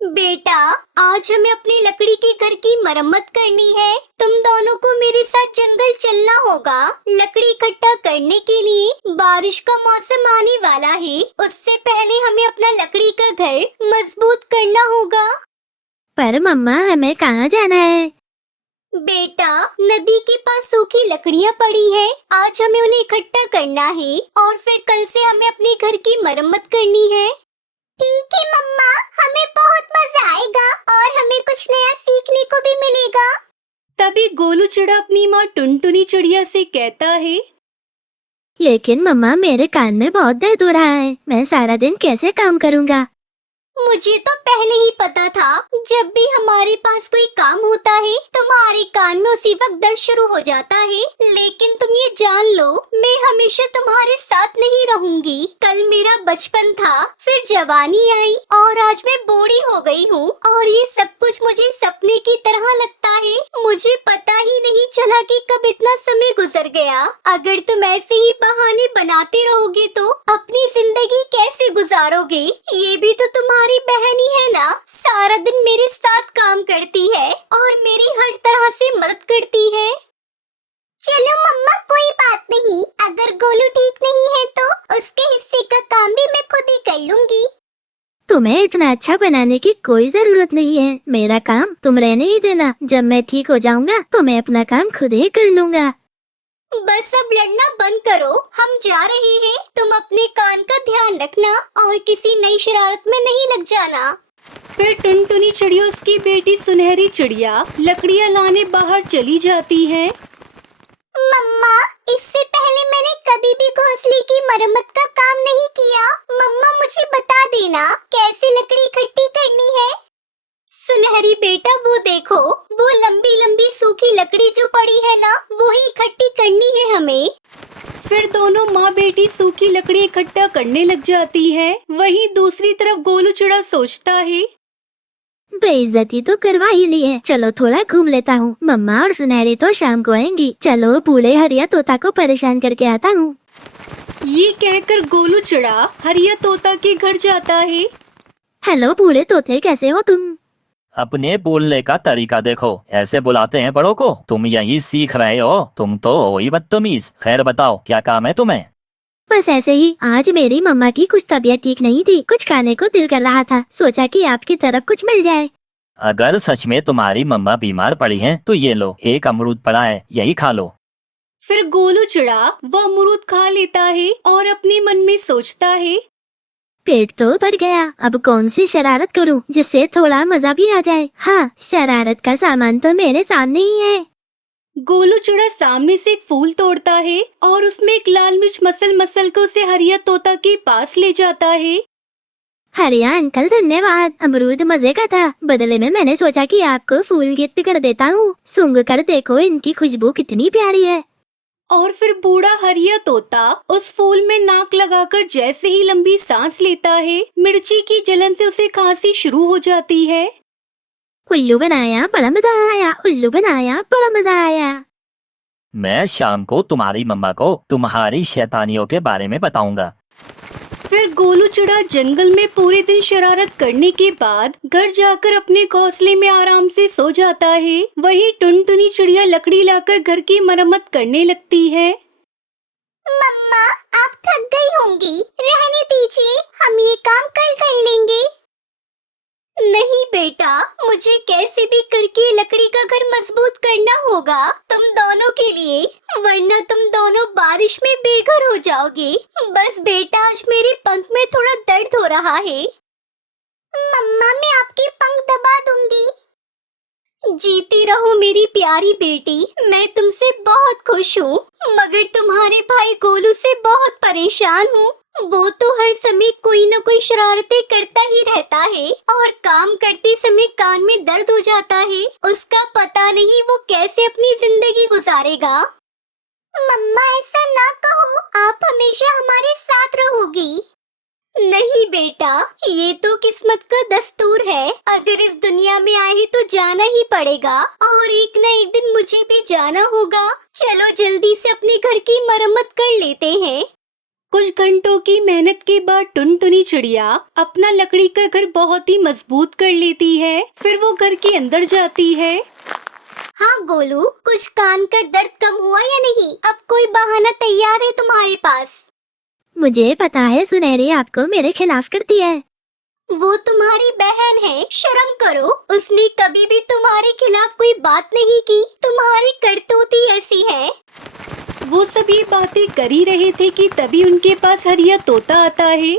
बेटा, आज हमें अपनी लकड़ी के घर की मरम्मत करनी है। तुम दोनों को मेरे साथ जंगल चलना होगा लकड़ी इकट्ठा करने के लिए। बारिश का मौसम आने वाला है, उससे पहले हमें अपना लकड़ी का घर मजबूत करना होगा। पर मम्मा हमें कहाँ जाना है? बेटा, नदी के पास सूखी लकड़ियाँ पड़ी है। आज हमें उन्हें इकट्ठा करना है और फिर कल से हमें अपने घर की मरम्मत करनी है। ठीक है मम्मा, हमें बहुत मजा आएगा और हमें कुछ नया सीखने को भी मिलेगा। तभी गोलू चिड़ा अपनी माँ टुनटुनी चिड़िया से कहता है, लेकिन मम्मा मेरे कान में बहुत दर्द हो रहा है, मैं सारा दिन कैसे काम करूँगा? मुझे तो पहले ही पता था, जब भी हमारे पास कोई काम होता है तुम्हारे कान में उसी वक्त दर्द शुरू हो जाता है। लेकिन तुम ये जान लो, मैं हमेशा तुम्हारे साथ नहीं रहूंगी। कल मेरा बचपन था, फिर जवानी आई और आज मैं बूढ़ी हो गई हूँ और ये सब कुछ मुझे सपने की तरह लगता है। मुझे पता ही नहीं चला कि कब इतना समय गुजर गया। अगर तुम ऐसे ही बहाने बनाते रहोगे तो अपनी जिंदगी कैसे गुजारोगे? ये भी तो तुम्हारी बहन ही है ना, सारा दिन मेरे साथ काम करती है और मेरी हर तरह से मदद करती है। चलो मम्मा, कोई बात नहीं, अगर गोलू ठीक नहीं है तो उसके हिस्से का काम भी मैं खुद ही कर लूंगी। तुम्हें इतना अच्छा बनाने की कोई जरूरत नहीं है, मेरा काम तुम रहने ही देना। जब मैं ठीक हो जाऊंगा तो मैं अपना काम खुद ही कर लूंगा। बस अब लड़ना बंद करो, हम जा रहे हैं। तुम अपने कान का ध्यान रखना और किसी नई शरारत में नहीं लग जाना। फिर टुनटुनी चिड़िया उसकी बेटी सुनहरी चिड़िया लकड़ियाँ लाने बाहर चली जाती है। मम्मा, इससे पहले मैंने कभी भी घोंसले की मरम्मत का काम नहीं किया। मम्मा, मुझे बता देना कैसे लकड़ी इकट्ठी करनी है। सुनहरी बेटा, वो देखो, वो लंबी लंबी सूखी लकड़ी जो पड़ी है ना, वो ही इकट्ठी करनी है हमें। फिर दोनों माँ बेटी सूखी लकड़ी इकट्ठा करने लग जाती है। वहीं दूसरी तरफ गोलू चिड़ा सोचता है, बेइज्जती तो करवा ही ली है, चलो थोड़ा घूम लेता हूँ। मम्मा और सुनहरी तो शाम को आएंगी, चलो बूढ़े हरिया तोता को परेशान करके आता हूँ। ये कहकर गोलू चिड़ा हरिया तोता के घर जाता है। हेलो बूढ़े तोते, कैसे हो तुम? अपने बोलने का तरीका देखो, ऐसे बुलाते हैं बड़ों को। तुम यही सीख रहे हो, तुम तो हो ही बदतमीज। खैर बताओ, क्या काम है तुम्हें? बस ऐसे ही, आज मेरी मम्मा की कुछ तबीयत ठीक नहीं थी, कुछ खाने को दिल कर रहा था, सोचा कि आपकी तरफ कुछ मिल जाए। अगर सच में तुम्हारी मम्मा बीमार पड़ी हैं, तो ये लो, एक अमरूद पड़ा है, यही खा लो। फिर गोलू चिड़ा वह अमरूद खा लेता है और अपने मन में सोचता है, पेट तो भर गया, अब कौन सी शरारत करूं जिससे थोड़ा मजा भी आ जाए। हाँ, शरारत का सामान तो मेरे सामने ही है। गोलू चिड़ा सामने से एक फूल तोड़ता है और उसमें एक लाल मिर्च मसल मसल कर उसे हरिया तोता के पास ले जाता है। हरिया अंकल धन्यवाद, अमरूद मजे का था। बदले में मैंने सोचा कि आपको फूल गिफ्ट कर देता हूँ। सूंघ कर देखो, इनकी खुशबू कितनी प्यारी है। और फिर बूढ़ा हरिया तोता उस फूल में नाक लगाकर जैसे ही लंबी सांस लेता है, मिर्ची की जलन से उसे खांसी शुरू हो जाती है। उल्लू बनाया, बड़ा मजा आया, उल्लू बनाया, बड़ा मजा आया। मैं शाम को तुम्हारी मम्मा को तुम्हारी शैतानियों के बारे में बताऊंगा। फिर गोलू चिड़ा जंगल में पूरे दिन शरारत करने के बाद घर जाकर अपने घोंसले में आराम से सो जाता है। वहीं टुनटुनी चिड़िया लकड़ी लाकर घर की मरम्मत करने लगती है। मम्मा, आप थक गई होंगी, रहने दीजिए, हम ये काम कल कर लेंगे। नहीं बेटा, मुझे कैसे भी करके लकड़ी का घर मजबूत करना होगा तुम दोनों के लिए, वरना तुम दोनों बारिश में बेघर हो जाओगे। बस बेटा, आज मेरे पंख में थोड़ा दर्द हो रहा है। मम्मा, मैं आपके पंख दबा दूंगी। जीती रहो मेरी प्यारी बेटी, मैं तुमसे बहुत खुश हूँ, मगर तुम्हारे भाई गोलू से बहुत परेशान हूँ। वो तो हर समय कोई न कोई शरारतें करता ही रहता है और काम करते समय कान में दर्द हो जाता है। उसका पता नहीं वो कैसे अपनी जिंदगी गुजारेगा। मम्मा, ऐसा ना कहो, आप हमेशा हमारे साथ रहोगी। नहीं बेटा, ये तो किस्मत का दस्तूर है। अगर इस दुनिया में आए तो जाना ही पड़ेगा और एक न एक दिन मुझे भी जाना होगा। चलो जल्दी से अपने घर की मरम्मत कर लेते हैं। कुछ घंटों की मेहनत के बाद टुनटुनी चिड़िया अपना लकड़ी का घर बहुत ही मजबूत कर लेती है। फिर वो घर के अंदर जाती है। हाँ गोलू, कुछ कान का दर्द कम हुआ या नहीं? अब कोई बहाना तैयार है तुम्हारे पास? मुझे पता है सुनहरी आपको मेरे खिलाफ करती है। वो तुम्हारी बहन है, शर्म करो। उसने कभी भी तुम्हारे खिलाफ कोई बात नहीं की। तुम्हारी करतूत ही ऐसी है। वो सभी बातें कर ही रहे थे कि तभी उनके पास हरिया तोता आता है।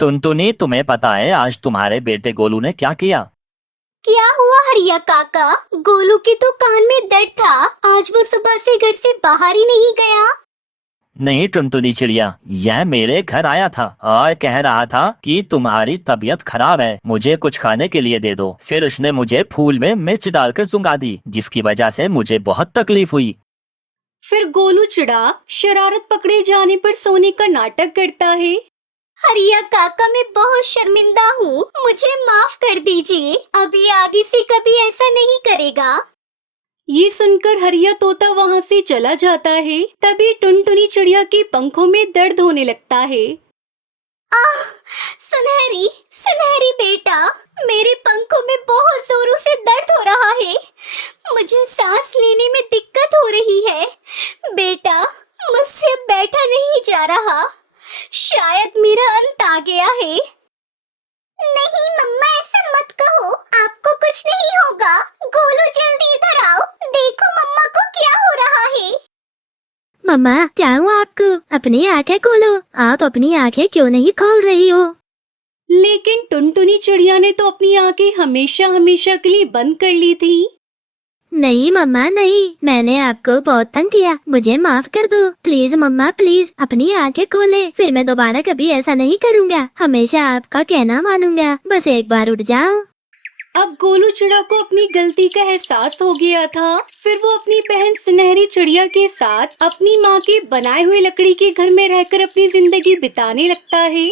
टुनटुनी, तुम्हें पता है आज तुम्हारे बेटे गोलू ने क्या किया? क्या हुआ हरिया काका? गोलू के तो कान में दर्द था। आज वो सुबह से घर से बाहर ही नहीं गया। नहीं टुनटुनी चिड़िया, यह मेरे घर आया था और कह रहा था कि तुम्हारी तबीयत खराब है, मुझे कुछ खाने के लिए दे दो। फिर उसने मुझे फूल में मिर्च डालकर सुंघा दी, जिसकी वजह से मुझे बहुत तकलीफ हुई। फिर गोलू चिड़ा शरारत पकड़े जाने पर सोने का नाटक करता है। हरिया काका, मैं बहुत शर्मिंदा हूँ, मुझे माफ कर दीजिए। अभी आगे से कभी ऐसा नहीं करेगा। ये सुनकर हरिया तोता वहाँ से चला जाता है। तभी टुनटुनी चिड़िया के पंखों में दर्द होने लगता है। आह, सुनहरी सुनहरी बेटा, मेरे पंखों में बहुत जोरों से दर्द हो रहा है। मुझे सांस लेने में दिक्कत हो रही है। बेटा, मुझसे बैठा नहीं जा रहा। शायद मेरा अंत आ गया है। नहीं मम्मा, ऐसा मत कहो। आपको कुछ नहीं होगा। गोलू, जल्दी इधर आओ। देखो मम्मा को क्या हो रहा है। मम्मा, क्या हुआ आपको? अपनी आंखें खोलो। आप अपनी आंखें क्यों नहीं खोल रही हो? लेकिन टुनटुनी चिड़िया ने तो अपनी आंखें हमेशा हमेशा के लिए बंद कर ली थी। नहीं मम्मा नहीं, मैंने आपको बहुत तंग किया, मुझे माफ कर दो। प्लीज मम्मा प्लीज अपनी आंखें खोले। फिर मैं दोबारा कभी ऐसा नहीं करूँगा। हमेशा आपका कहना मानूंगा। बस एक बार उठ जाओ। अब गोलू चिड़ा को अपनी गलती का एहसास हो गया था। फिर वो अपनी बहन सुनहरी चिड़िया के साथ अपनी माँ के बनाए हुए लकड़ी के घर में रहकर अपनी जिंदगी बिताने लगता है।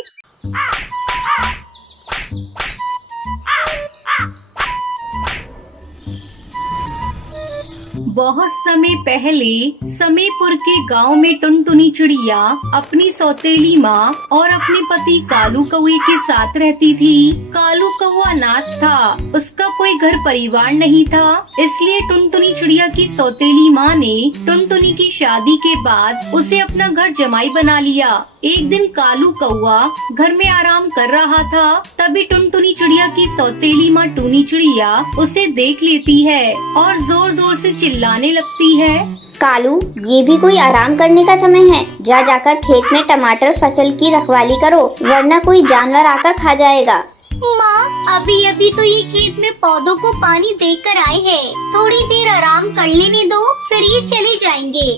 बहुत समय पहले समीपुर के गांव में टुनटुनी चिड़िया अपनी सौतेली माँ और अपने पति कालू कौवे के साथ रहती थी। कालू कौवा अनाथ था, उसका कोई घर परिवार नहीं था। इसलिए टुनटुनी चिड़िया की सौतेली माँ ने टुनटुनी की शादी के बाद उसे अपना घर जमाई बना लिया। एक दिन कालू कौवा घर में आराम कर रहा था। तभी टुनटुनी चिड़िया की सौतेली माँ टूनी चिड़िया उसे देख लेती है और जोर जोर से चिल्लाने लगती है। कालू, ये भी कोई आराम करने का समय है? जा जाकर खेत में टमाटर फसल की रखवाली करो, वरना कोई जानवर आकर खा जाएगा। माँ, अभी अभी तो ये खेत में पौधों को पानी देकर आए हैं। थोड़ी देर आराम कर लेने दो, फिर ये चले जाएंगे।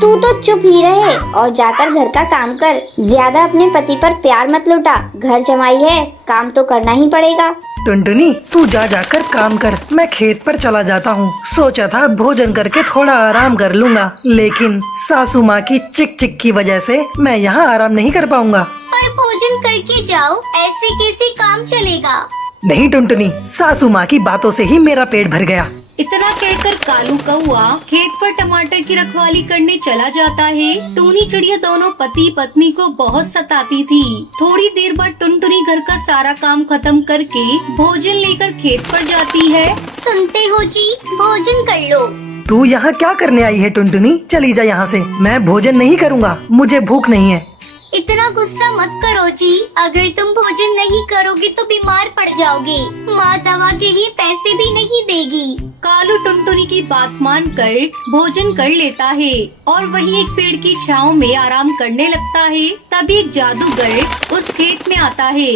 तू तो चुप ही रहे और जाकर घर का काम कर। ज्यादा अपने पति पर प्यार मत लुटा। घर जमाई है, काम तो करना ही पड़ेगा। टुनटुनी, तू जा जाकर काम कर, मैं खेत पर चला जाता हूँ। सोचा था भोजन करके थोड़ा आराम कर लूँगा, लेकिन सासू माँ की चिक चिक की वजह से मैं यहाँ आराम नहीं कर पाऊँगा। पर भोजन करके जाओ, ऐसे कैसे काम चलेगा? नहीं टुनटुनी, सासू माँ की बातों से ही मेरा पेट भर गया। इतना कहकर कालू कौवा खेत पर टमाटर की रखवाली करने चला जाता है। टूनी चिड़िया दोनों पति पत्नी को बहुत सताती थी। थोड़ी देर बाद टुनटुनी घर का सारा काम खत्म करके भोजन लेकर खेत पर जाती है। सुनते हो जी, भोजन कर लो। तू यहाँ क्या करने आई है टुनटुनी? चली जा यहाँ से, मैं भोजन नहीं करूँगा, मुझे भूख नहीं है। इतना गुस्सा मत करो जी। अगर तुम भोजन नहीं करोगे तो बीमार पड़ जाओगे। माँ दवा के लिए पैसे भी नहीं देगी। कालू टुनटुनी की बात मानकर भोजन कर लेता है और वहीं एक पेड़ की छांव में आराम करने लगता है। तभी एक जादूगर उस खेत में आता है।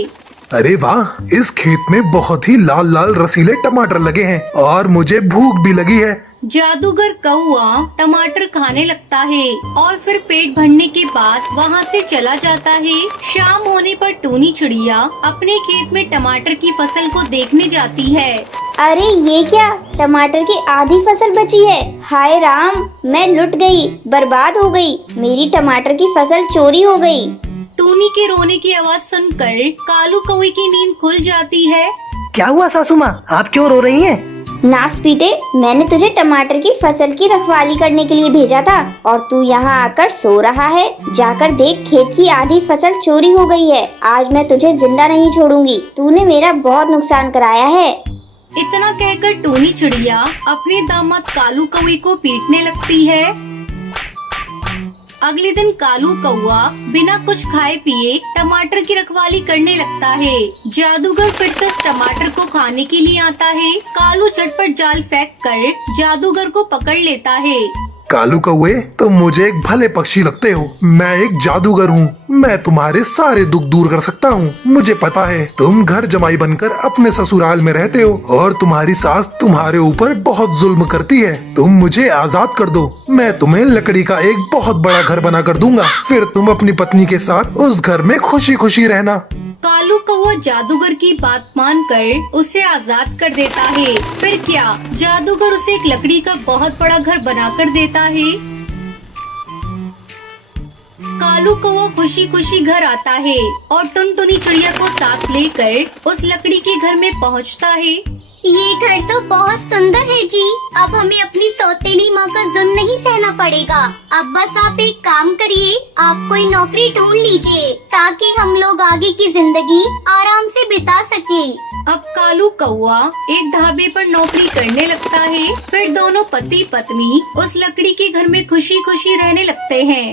अरे वाह, इस खेत में बहुत ही लाल लाल रसीले टमाटर लगे हैं और मुझे भूख भी लगी है। जादूगर कौवा टमाटर खाने लगता है और फिर पेट भरने के बाद वहाँ से चला जाता है। शाम होने पर टूनी चिड़िया अपने खेत में टमाटर की फसल को देखने जाती है। अरे ये क्या, टमाटर की आधी फसल बची है। हाय राम, मैं लुट गई, बर्बाद हो गई। मेरी टमाटर की फसल चोरी हो गई। टूनी के रोने की आवाज सुनकर कालू कौवे की नींद खुल जाती है। क्या हुआ सासू माँ, आप क्यों रो रही हैं? नास पीटे, मैंने तुझे टमाटर की फसल की रखवाली करने के लिए भेजा था और तू यहाँ आकर सो रहा है। जाकर देख, खेत की आधी फसल चोरी हो गई है। आज मैं तुझे जिंदा नहीं छोड़ूंगी। तूने मेरा बहुत नुकसान कराया है। इतना कहकर टूनी चिड़िया अपने दामाद कालू कौवे को पीटने लगती है। अगले दिन कालू कौवा बिना कुछ खाए पिए टमाटर की रखवाली करने लगता है। जादूगर फिर से उस टमाटर को खाने के लिए आता है। कालू झटपट जाल फेंक कर जादूगर को पकड़ लेता है। कालू कौवे, तुम मुझे एक भले पक्षी लगते हो। मैं एक जादूगर हूँ। मैं तुम्हारे सारे दुख दूर कर सकता हूँ। मुझे पता है तुम घर जमाई बनकर अपने ससुराल में रहते हो और तुम्हारी सास तुम्हारे ऊपर बहुत जुल्म करती है। तुम मुझे आजाद कर दो, मैं तुम्हें लकड़ी का एक बहुत बड़ा घर बना कर दूंगा। फिर तुम अपनी पत्नी के साथ उस घर में खुशी खुशी रहना। कालू कौवा जादूगर की बात मानकर उसे आजाद कर देता है। फिर क्या, जादूगर उसे एक लकड़ी का बहुत बड़ा घर बनाकर देता है। कालू कौवा खुशी खुशी घर आता है और टुनटुनी चिड़िया को साथ लेकर उस लकड़ी के घर में पहुंचता है। ये घर तो बहुत सुंदर है जी। अब हमें अपनी सौतेली माँ का जुल्म नहीं सहना पड़ेगा। अब बस आप एक काम करिए, आप कोई नौकरी ढूंढ लीजिए ताकि हम लोग आगे की जिंदगी आराम से बिता सके। अब कालू कौवा एक ढाबे पर नौकरी करने लगता है। फिर दोनों पति पत्नी उस लकड़ी के घर में खुशी खुशी रहने लगते हैं।